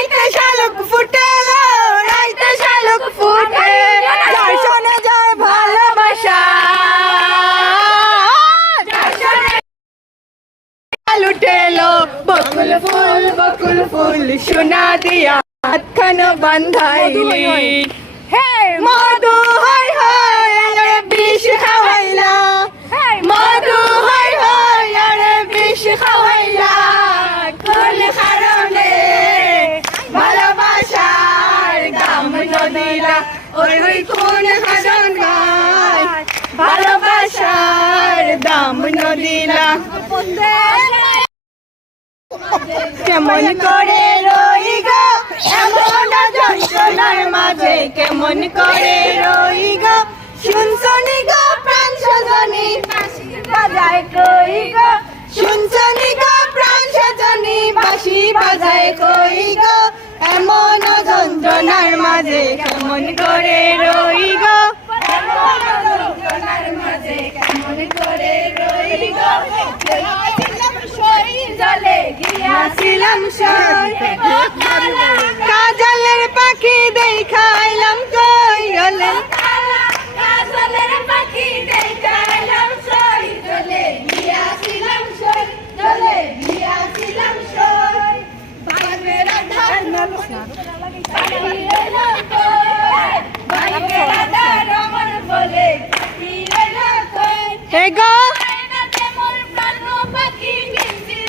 রাইতে শালুক ফুটেলো, রাইতে শালুক ফুটে, যার শোনে যায় ভালোবাসা, যার শোনে লুটেলো। বকুল ফুল সোনা দিয়া হাতখানো বান্ধাইলি, মধু হাই হাই আরে বিষ খাওয়াইলা, মধু হাই হাই আরে বিষ খাওয়াইলা, কোন কারণে ভালোবাসার দাম নদিলা, ওই ওই কোন কারণে ভালোবাসার দাম নদিলা। কেমন করে রই গো এমন যন্ত্রণার মাঝে, কেমন করে রই গো শুনছনি গো প্রাণ সজনী বাজায় কই গো, শুনছনি গো প্রাণ সজনী বাঁশি বাজায় কই গো, এমন যন্ত্রণার মাঝে কেমন করে রই গো, এমন যন্ত্রণার মাঝে কেমন করে রই গো, জলে গিয়াছিলাম সই, কাজলের পাখি দেখাইলাম কই গলে, কাজলের পাখি দেখাইলাম সই, জলে গিয়াছিলাম সই, জলে গিয়াছিলাম সই, বাগের আধার বাগের আধার আমার বলে হে গো